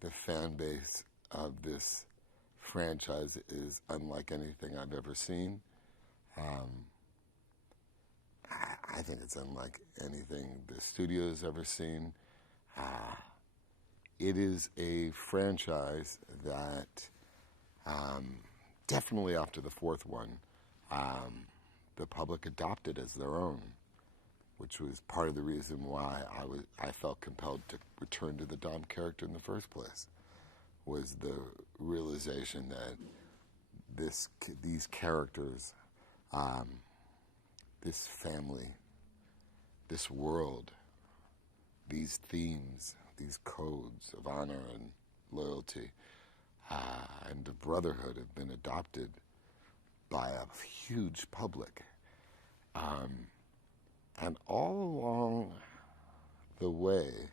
the fan base of this franchise is unlike anything I've ever seen. Um, I think it's unlike anything the studio's ever seen. It is a franchise that definitely after the fourth one, the public adopted as their own, which was part of the reason why I felt compelled to return to the Dom character in the first place, was the realization that these characters, this family, this world, these themes, these codes of honor and loyalty and of brotherhood have been adopted by a huge public. And all along the way,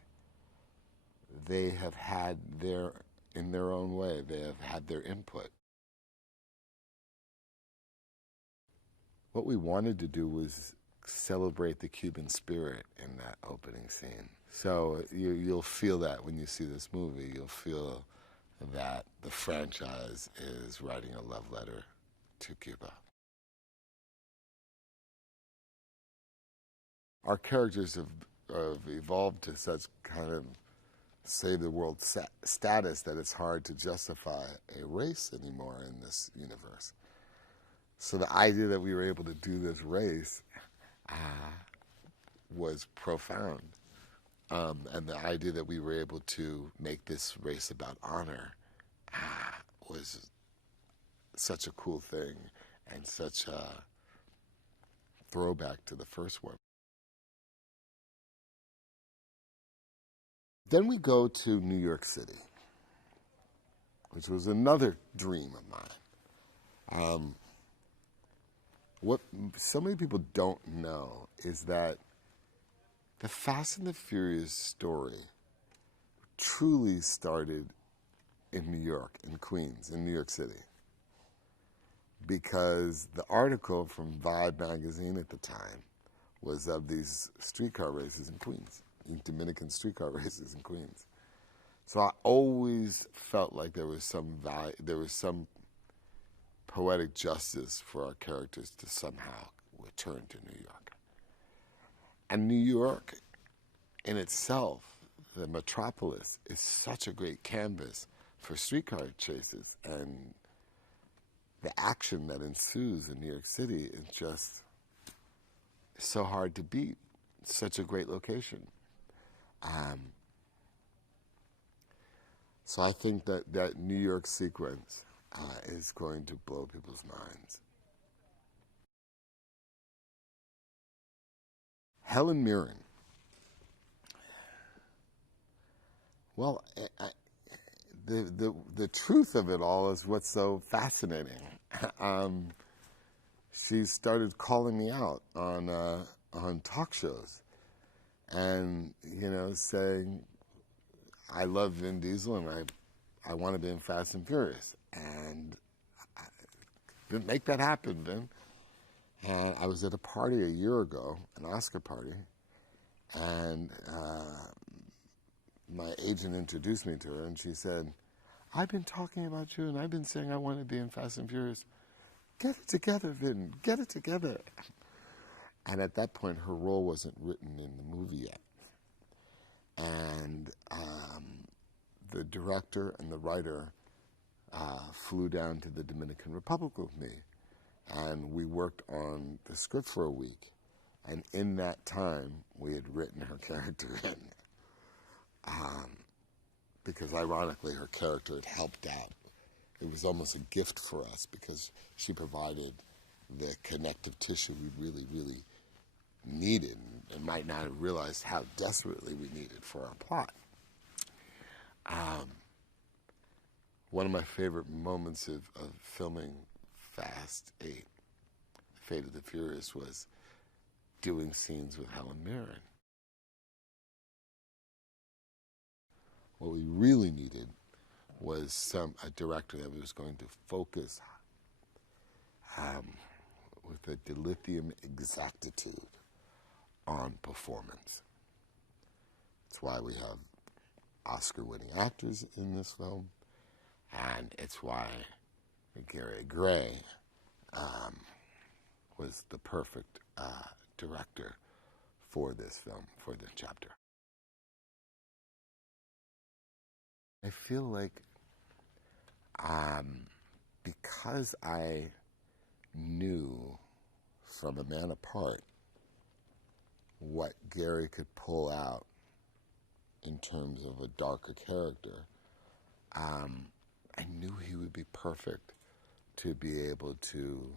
they have had in their own way, they have had their input. What we wanted to do was celebrate the Cuban spirit in that opening scene. So you'll feel that when you see this movie. You'll feel that the franchise is writing a love letter to Cuba. Our characters have evolved to such kind of save the world status that it's hard to justify a race anymore in this universe. So the idea that we were able to do this race was profound. And the idea that we were able to make this race about honor was such a cool thing and such a throwback to the first one. Then we go to New York City, which was another dream of mine. What so many people don't know is that the Fast and the Furious story truly started in New York, in Queens, in New York City. Because the article from Vibe magazine at the time was of these streetcar races in Queens, Dominican streetcar races in Queens. So I always felt like there was some poetic justice for our characters to somehow return to New York. And New York in itself, the metropolis, is such a great canvas for streetcar chases, and the action that ensues in New York City is just so hard to beat. It's such a great location. So I think that New York sequence is going to blow people's minds. Helen Mirren. Well, the truth of it all is what's so fascinating. She started calling me out on talk shows, and saying, I love Vin Diesel and I want to be in Fast and Furious, and I didn't make that happen, Vin. And I was at a party a year ago, an Oscar party, and my agent introduced me to her, and she said, I've been talking about you, and I've been saying I want to be in Fast and Furious. Get it together, Vin. Get it together. And at that point, her role wasn't written in the movie yet. And the director and the writer flew down to the Dominican Republic with me, and we worked on the script for a week. And in that time, we had written her character in. Because ironically, her character had helped out. It was almost a gift for us because she provided the connective tissue we really, really needed and might not have realized how desperately we needed for our plot. One of my favorite moments of filming Fast 8, Fate of the Furious, was doing scenes with Helen Mirren. What we really needed was a director that was going to focus with a dilithium exactitude on performance. That's why we have Oscar-winning actors in this film, and it's why Gary Gray was the perfect director for this film, for this chapter. I feel like because I knew from A Man Apart what Gary could pull out in terms of a darker character, I knew he would be perfect to be able to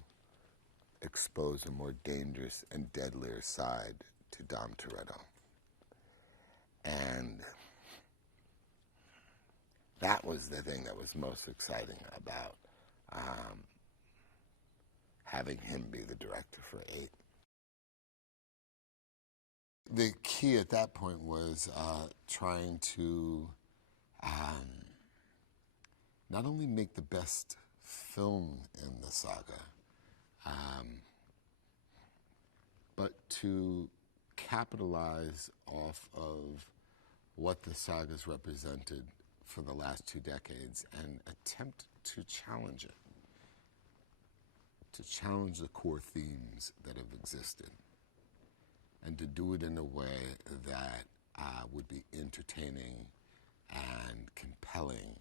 expose a more dangerous and deadlier side to Dom Toretto. And that was the thing that was most exciting about having him be the director for 8. The key at that point was trying to not only make the best film in the saga, but to capitalize off of what the saga's represented for the last 2 decades and attempt to challenge it, to challenge the core themes that have existed, and to do it in a way that would be entertaining and compelling